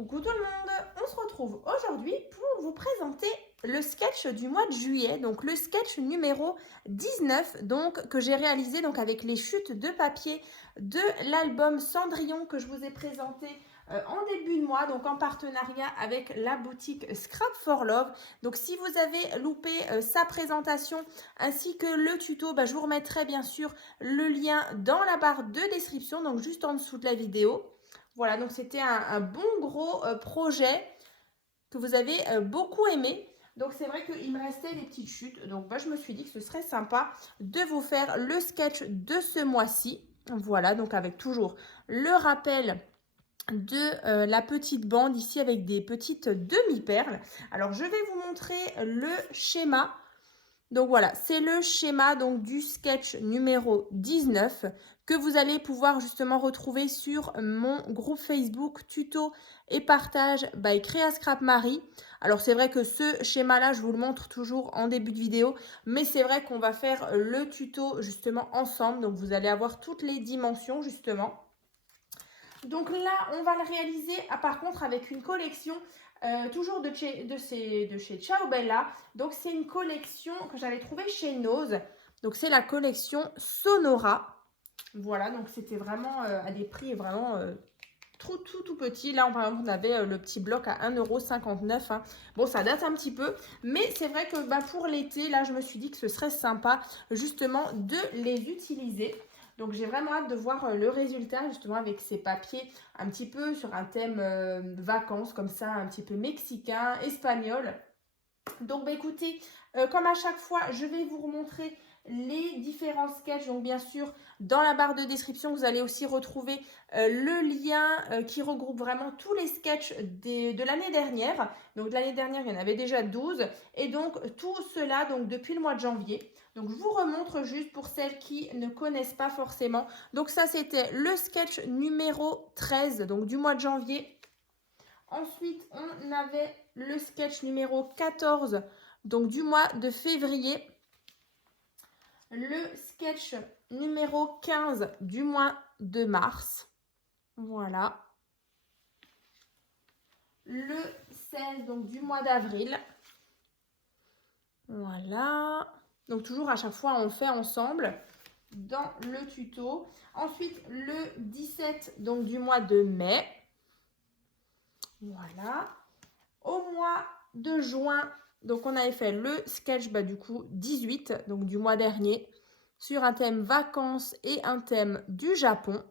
Coucou tout le monde, on se retrouve aujourd'hui pour vous présenter le sketch du mois de juillet, donc le sketch numéro 19 donc, que j'ai réalisé donc, avec les chutes de papier de l'album Cendrillon que je vous ai présenté en début de mois, donc en partenariat avec la boutique Scrap for Love. Donc si vous avez loupé sa présentation ainsi que le tuto, je vous remettrai bien sûr le lien dans la barre de description, donc juste en dessous de la vidéo. Voilà, donc c'était un bon gros projet que vous avez beaucoup aimé. Donc c'est vrai qu'il me restait des petites chutes. Donc je me suis dit que ce serait sympa de vous faire le sketch de ce mois-ci. Voilà, donc avec toujours le rappel de la petite bande ici avec des petites demi-perles. Alors je vais vous montrer le schéma. Donc voilà, c'est le schéma donc, du sketch numéro 19 que vous allez pouvoir justement retrouver sur mon groupe Facebook tuto et partage by Créa Scrap Marie. Alors c'est vrai que ce schéma-là, je vous le montre toujours en début de vidéo, mais c'est vrai qu'on va faire le tuto justement ensemble. Donc vous allez avoir toutes les dimensions justement. Donc là, on va le réaliser par contre avec une collection toujours de chez Ciao Bella. Donc c'est une collection que j'avais trouvée chez Nose. Donc c'est la collection Sonora. Voilà, donc c'était vraiment à des prix vraiment tout petit. Là, par exemple, on avait le petit bloc à 1,59 €. Hein. Bon, ça date un petit peu, mais c'est vrai que pour l'été, là, je me suis dit que ce serait sympa justement de les utiliser. Donc, j'ai vraiment hâte de voir le résultat justement avec ces papiers un petit peu sur un thème vacances comme ça, un petit peu mexicain, espagnol. Donc, écoutez, comme à chaque fois, je vais vous remontrer les différents sketchs. Donc, bien sûr, dans la barre de description, vous allez aussi retrouver le lien qui regroupe vraiment tous les sketchs de l'année dernière. Donc, de l'année dernière, il y en avait déjà 12. Et donc, tout cela donc, depuis le mois de janvier. Donc, je vous remontre juste pour celles qui ne connaissent pas forcément. Donc, ça, c'était le sketch numéro 13, donc du mois de janvier. Ensuite, on avait le sketch numéro 14, donc du mois de février. Le sketch numéro 15 du mois de mars. Voilà. Le 16, donc du mois d'avril. Voilà. Donc toujours à chaque fois, on le fait ensemble dans le tuto. Ensuite, le 17, donc du mois de mai. Voilà. Au mois de juin, donc on avait fait le sketch du coup 18, donc du mois dernier, sur un thème vacances et un thème du Japon.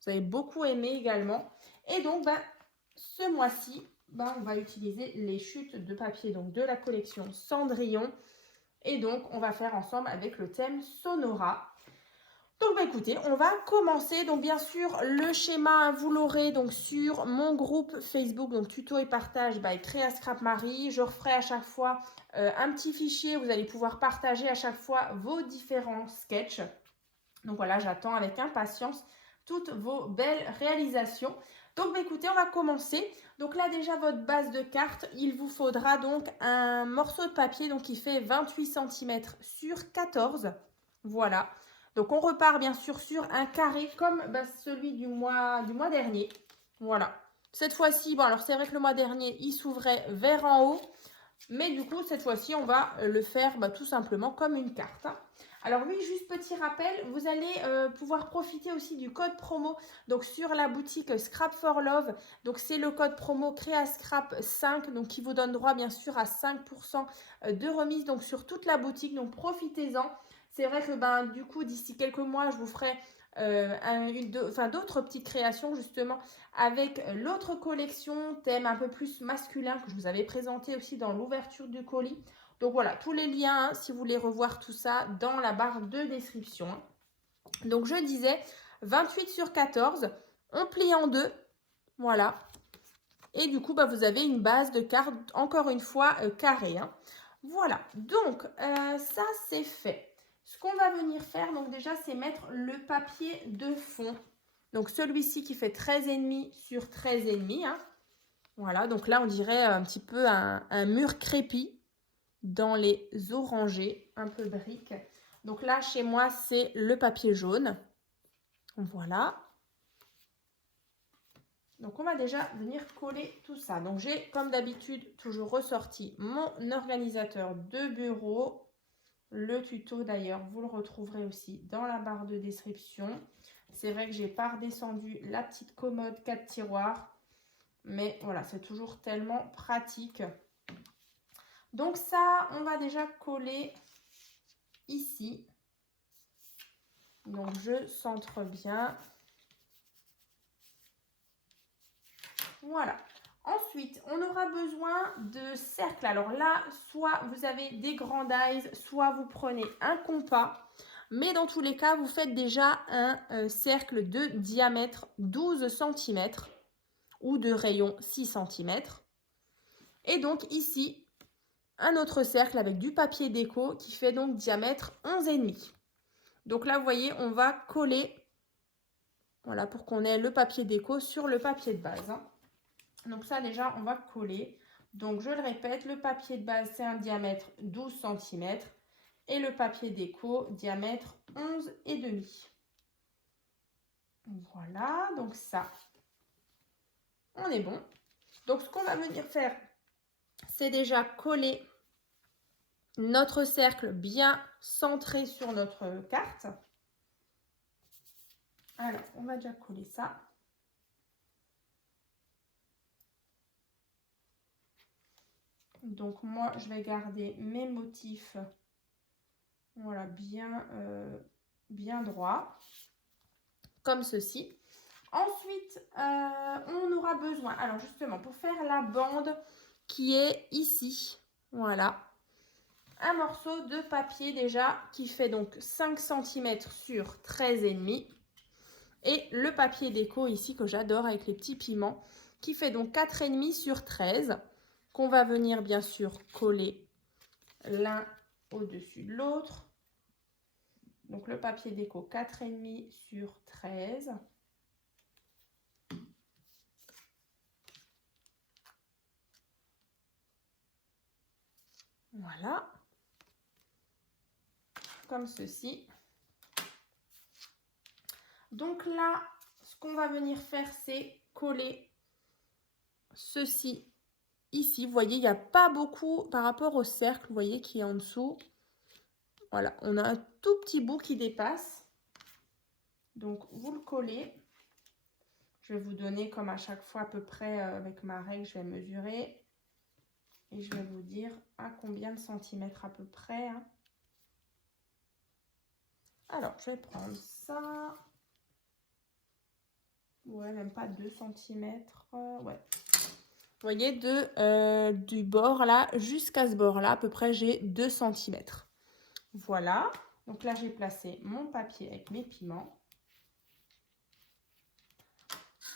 Vous avez beaucoup aimé également. Et donc ce mois-ci, on va utiliser les chutes de papier donc de la collection Cendrillon. Et donc on va faire ensemble avec le thème Sonora. Donc écoutez, on va commencer. Donc bien sûr, le schéma, vous l'aurez donc sur mon groupe Facebook, donc tuto et partage by Créa Scrap Marie. Je referai à chaque fois un petit fichier. Vous allez pouvoir partager à chaque fois vos différents sketchs. Donc voilà, j'attends avec impatience toutes vos belles réalisations. Donc écoutez, on va commencer. Donc là déjà votre base de carte, il vous faudra donc un morceau de papier donc qui fait 28 cm sur 14. Voilà. Donc on repart bien sûr sur un carré comme celui du mois dernier. Voilà. Cette fois-ci, alors c'est vrai que le mois dernier, il s'ouvrait vers en haut. Mais du coup, cette fois-ci, on va le faire tout simplement comme une carte. Alors oui, juste petit rappel, vous allez pouvoir profiter aussi du code promo donc sur la boutique Scrap for Love. Donc c'est le code promo Créascrap 5 donc qui vous donne droit bien sûr à 5% de remise donc sur toute la boutique. Donc profitez-en. C'est vrai que du coup, d'ici quelques mois, je vous ferai d'autres petites créations justement avec l'autre collection thème un peu plus masculin que je vous avais présenté aussi dans l'ouverture du colis. Donc voilà, tous les liens, si vous voulez revoir tout ça, dans la barre de description. Donc je disais 28 sur 14, on plie en deux, voilà. Et du coup, vous avez une base de carte, encore une fois, carrée. Hein. Voilà, donc ça c'est fait. Ce qu'on va venir faire, donc déjà, c'est mettre le papier de fond. Donc celui-ci qui fait 13,5 sur 13,5. Hein. Voilà, donc là, on dirait un petit peu un mur crépi dans les orangés, un peu briques. Donc là, chez moi, c'est le papier jaune. Voilà. Donc, on va déjà venir coller tout ça. Donc, j'ai, comme d'habitude, toujours ressorti mon organisateur de bureau. Le tuto, d'ailleurs, vous le retrouverez aussi dans la barre de description. C'est vrai que j'ai pas redescendu la petite commode 4 tiroirs. Mais voilà, c'est toujours tellement pratique. Donc, ça, on va déjà coller ici. Donc, je centre bien. Voilà. Ensuite, on aura besoin de cercles. Alors là, soit vous avez des grandises, soit vous prenez un compas. Mais dans tous les cas, vous faites déjà un cercle de diamètre 12 cm ou de rayon 6 cm. Et donc ici, un autre cercle avec du papier déco qui fait donc diamètre 11,5. Donc là, vous voyez, on va coller, voilà, pour qu'on ait le papier déco sur le papier de base. Donc ça, déjà, on va coller. Donc, je le répète, le papier de base, c'est un diamètre 12 cm. Et le papier déco, diamètre 11,5. Voilà, donc ça, on est bon. Donc, ce qu'on va venir faire, c'est déjà coller notre cercle bien centré sur notre carte. Alors, on va déjà coller ça. Donc, moi, je vais garder mes motifs, voilà, bien droits, comme ceci. Ensuite, on aura besoin, alors justement, pour faire la bande qui est ici, voilà, un morceau de papier déjà qui fait donc 5 cm sur 13,5. Et le papier déco ici que j'adore avec les petits piments qui fait donc 4,5 sur 13 qu'on va venir bien sûr coller l'un au-dessus de l'autre. Donc le papier déco 4,5 sur 13. Voilà. Comme ceci. Donc là, ce qu'on va venir faire, c'est coller ceci ici. Vous voyez, il n'y a pas beaucoup par rapport au cercle, vous voyez, qui est en dessous. Voilà, on a un tout petit bout qui dépasse. Donc, vous le collez. Je vais vous donner, comme à chaque fois, à peu près avec ma règle, je vais mesurer. Et je vais vous dire à combien de centimètres à peu près. Hein. Alors, je vais prendre ça. Ouais, même pas 2 cm. Ouais. Vous voyez, du bord là jusqu'à ce bord là, à peu près, j'ai 2 cm. Voilà. Donc là, j'ai placé mon papier avec mes piments.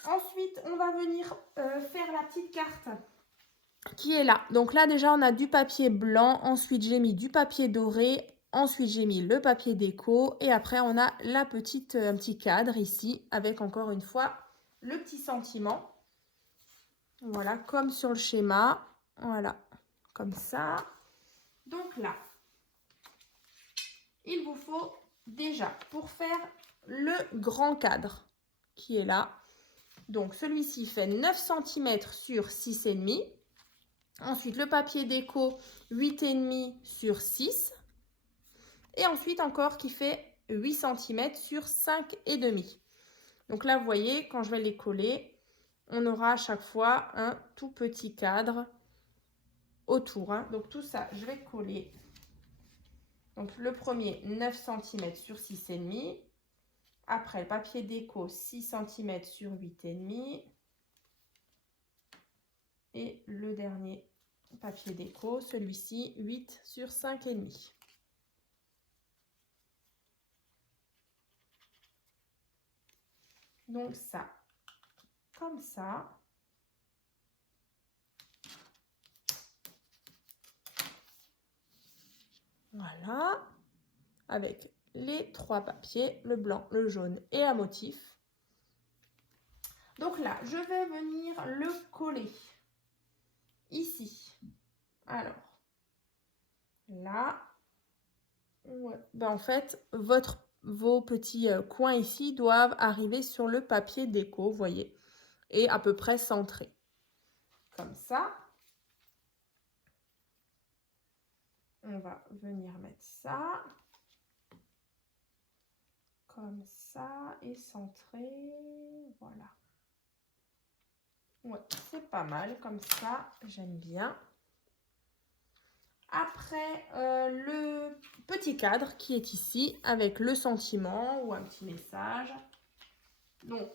Ensuite, on va venir faire la petite carte qui est là. Donc là, déjà, on a du papier blanc. Ensuite, j'ai mis du papier doré. Ensuite, j'ai mis le papier déco. Et après, on a un petit cadre ici avec, encore une fois, le petit sentiment. Voilà, comme sur le schéma. Voilà, comme ça. Donc là, il vous faut déjà, pour faire le grand cadre qui est là. Donc, celui-ci fait 9 cm sur 6,5. Ensuite, le papier déco, 8,5 sur 6. Et ensuite, encore qui fait 8 cm sur 5,5. Donc là, vous voyez, quand je vais les coller, on aura à chaque fois un tout petit cadre autour. Hein. Donc tout ça, je vais coller. Donc le premier, 9 cm sur 6,5. Après, le papier déco, 6 cm sur 8,5. Et le dernier papier déco, celui-ci, 8 sur 5,5. Donc ça, comme ça. Voilà, avec les 3 papiers, le blanc, le jaune et un motif. Donc là, je vais venir le coller ici. Alors, là, ouais. Ben en fait, vos petits coins ici doivent arriver sur le papier déco, vous voyez. et à peu près centré. Comme ça. On va venir mettre ça. Comme ça et centré. Voilà. Ouais, c'est pas mal comme ça. J'aime bien. Après, le petit cadre qui est ici avec le sentiment ou un petit message. Donc,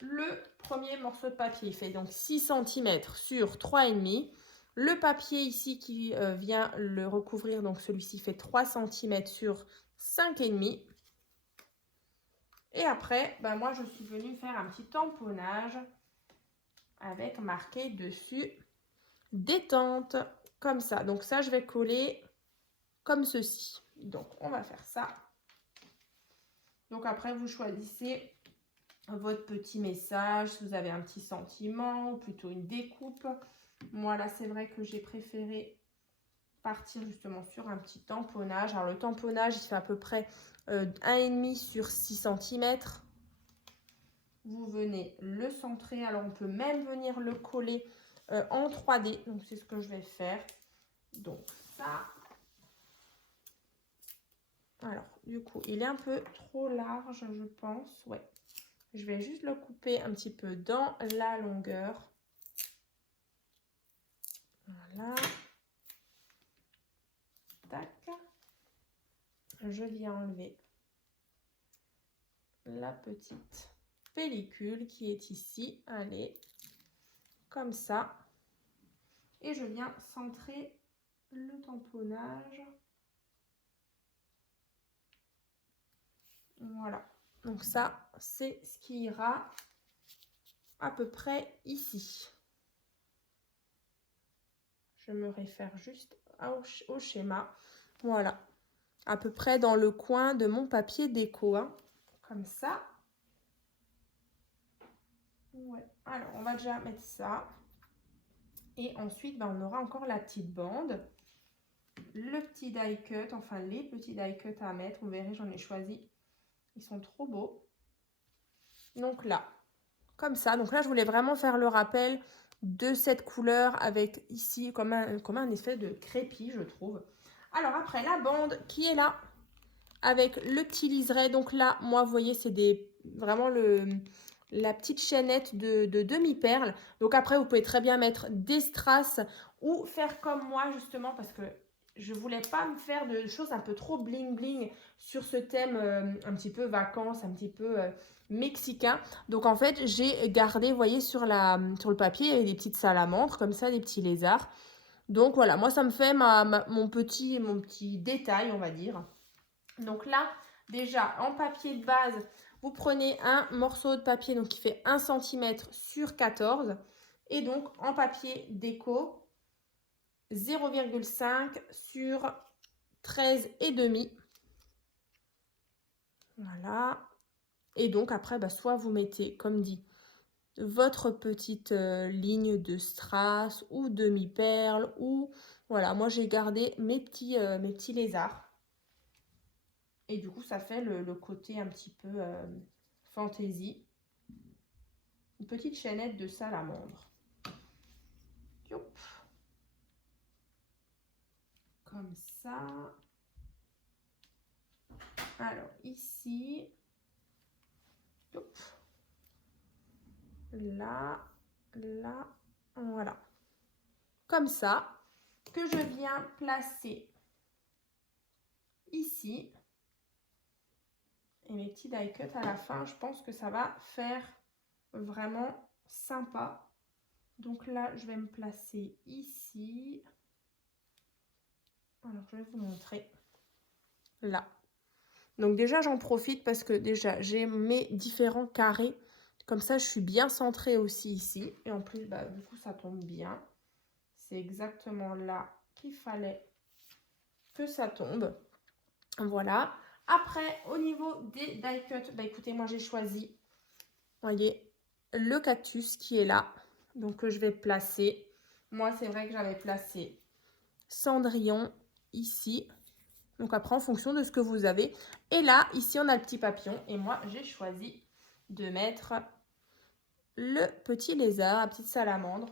le premier morceau de papier fait donc 6 cm sur 3,5. Le papier ici qui vient le recouvrir, donc celui-ci fait 3 cm sur 5,5. Et après, ben moi, je suis venue faire un petit tamponnage avec marqué dessus détente, comme ça. Donc ça, je vais coller comme ceci. Donc, on va faire ça. Donc après, vous choisissez votre petit message, si vous avez un petit sentiment ou plutôt une découpe. Moi, là, c'est vrai que j'ai préféré partir justement sur un petit tamponnage. Alors, le tamponnage, il fait à peu près 1,5 sur 6 cm. Vous venez le centrer. Alors, on peut même venir le coller en 3D. Donc, c'est ce que je vais faire. Donc, ça. Alors, du coup, il est un peu trop large, je pense. Ouais. Je vais juste le couper un petit peu dans la longueur. Voilà. Tac. Je viens enlever la petite pellicule qui est ici. Allez, comme ça. Et je viens centrer le tamponnage. Voilà. Donc ça, c'est ce qui ira à peu près ici. Je me réfère juste au schéma. Voilà. À peu près dans le coin de mon papier déco. Hein. Comme ça. Ouais. Alors, on va déjà mettre ça. Et ensuite, ben, on aura encore la petite bande. Le petit die cut, enfin les petits die cut à mettre. Vous verrez, j'en ai choisi. Ils sont trop beaux. Donc là, comme ça. Donc là, je voulais vraiment faire le rappel de cette couleur avec ici comme un effet de crépi, je trouve. Alors après, la bande qui est là avec le petit liseré. Donc là, moi, vous voyez, c'est vraiment la petite chaînette de demi-perle. Donc après, vous pouvez très bien mettre des strass ou faire comme moi, justement, parce que je ne voulais pas me faire de choses un peu trop bling-bling sur ce thème un petit peu vacances, un petit peu mexicain. Donc en fait, j'ai gardé, vous voyez, sur le papier, il y a des petites salamandres, comme ça, des petits lézards. Donc voilà, moi, ça me fait mon petit détail, on va dire. Donc là, déjà, en papier de base, vous prenez un morceau de papier donc qui fait 1 cm sur 14. Et donc, en papier déco, 0,5 sur 13,5. Voilà. Et donc, après, bah, soit vous mettez, comme dit, votre petite ligne de strass ou demi-perle. Ou, voilà, moi, j'ai gardé mes petits lézards. Et du coup, ça fait le côté un petit peu fantaisie. Une petite chaînette de salamandre. Youp. Comme ça. Alors, ici. Youp. Là. Là. Voilà. Comme ça. Que je viens placer ici. Et mes petits die cut à la fin, je pense que ça va faire vraiment sympa. Donc là, je vais me placer ici. Alors, je vais vous montrer. Là. Donc déjà, j'en profite parce que déjà, j'ai mes différents carrés. Comme ça, je suis bien centrée aussi ici. Et en plus, bah, du coup, ça tombe bien. C'est exactement là qu'il fallait que ça tombe. Voilà. Après, au niveau des die cut, bah, écoutez, moi, j'ai choisi, voyez, le cactus qui est là. Donc, que je vais placer. Moi, c'est vrai que j'avais placé Cendrillon ici. Donc après, en fonction de ce que vous avez. Et là, ici, on a le petit papillon. Et moi, j'ai choisi de mettre le petit lézard, la petite salamandre.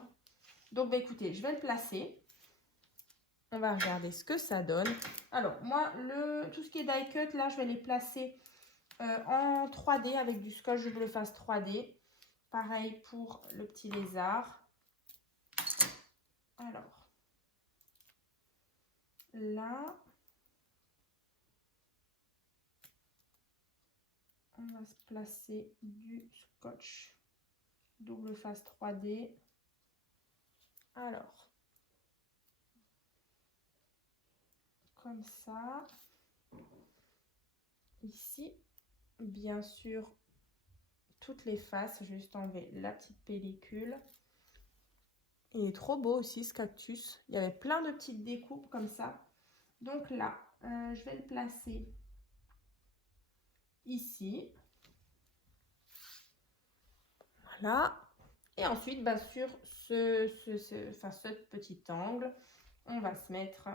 Donc, bah, écoutez, je vais le placer. On va regarder ce que ça donne. Alors, moi, tout ce qui est die cut, là, je vais les placer en 3D avec du scotch double face 3D. Pareil pour le petit lézard. Alors, là, on va se placer du scotch double face 3D. Alors, comme ça. Ici, bien sûr, toutes les faces, juste enlever la petite pellicule. Il est trop beau aussi ce cactus. Il y avait plein de petites découpes comme ça. Donc là, je vais le placer ici. Voilà. Et ensuite, bah, sur ce petit angle, on va se mettre,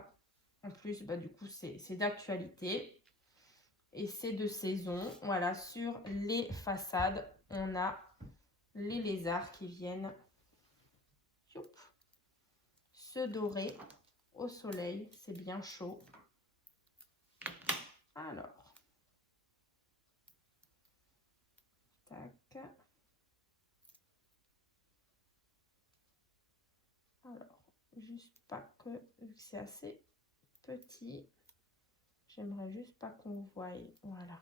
en plus, bah, du coup, c'est d'actualité. Et c'est de saison. Voilà, sur les façades, on a les lézards qui viennent se dorer au soleil. C'est bien chaud. Alors, tac. Alors, juste pas que, vu que c'est assez petit, j'aimerais juste pas qu'on voie. Voilà.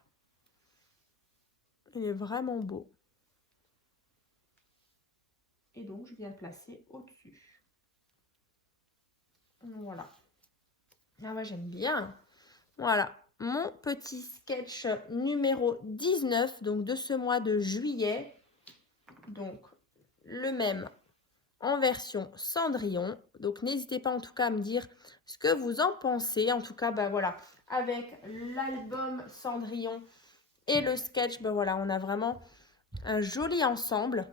Il est vraiment beau. Et donc, je viens le placer au-dessus. Voilà. Ah ouais, j'aime bien. Voilà, mon petit sketch numéro 19, donc de ce mois de juillet. Donc, le même en version Cendrillon. Donc, n'hésitez pas en tout cas à me dire ce que vous en pensez. En tout cas, bah voilà, avec l'album Cendrillon et le sketch, bah voilà, on a vraiment un joli ensemble.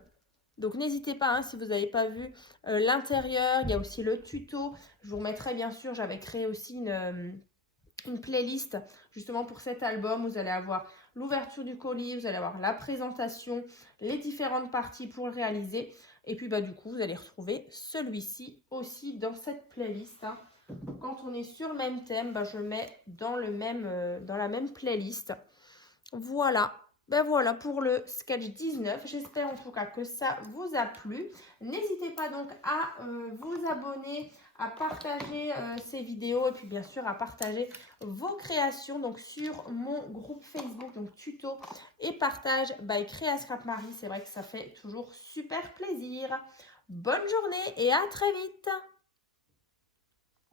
Donc, n'hésitez pas, hein, si vous n'avez pas vu l'intérieur, il y a aussi le tuto. Je vous remettrai bien sûr, j'avais créé aussi une playlist justement pour cet album. Vous allez avoir l'ouverture du colis, vous allez avoir la présentation, les différentes parties pour le réaliser. Et puis, bah, du coup, vous allez retrouver celui-ci aussi dans cette playlist. Hein. Quand on est sur le même thème, bah, je le mets dans la même playlist. Voilà. Ben voilà pour le sketch 19. J'espère en tout cas que ça vous a plu. N'hésitez pas donc à vous abonner, à partager ces vidéos et puis bien sûr à partager vos créations donc sur mon groupe Facebook, donc tuto et partage by Créa Scrap Marie. C'est vrai que ça fait toujours super plaisir. Bonne journée et à très vite.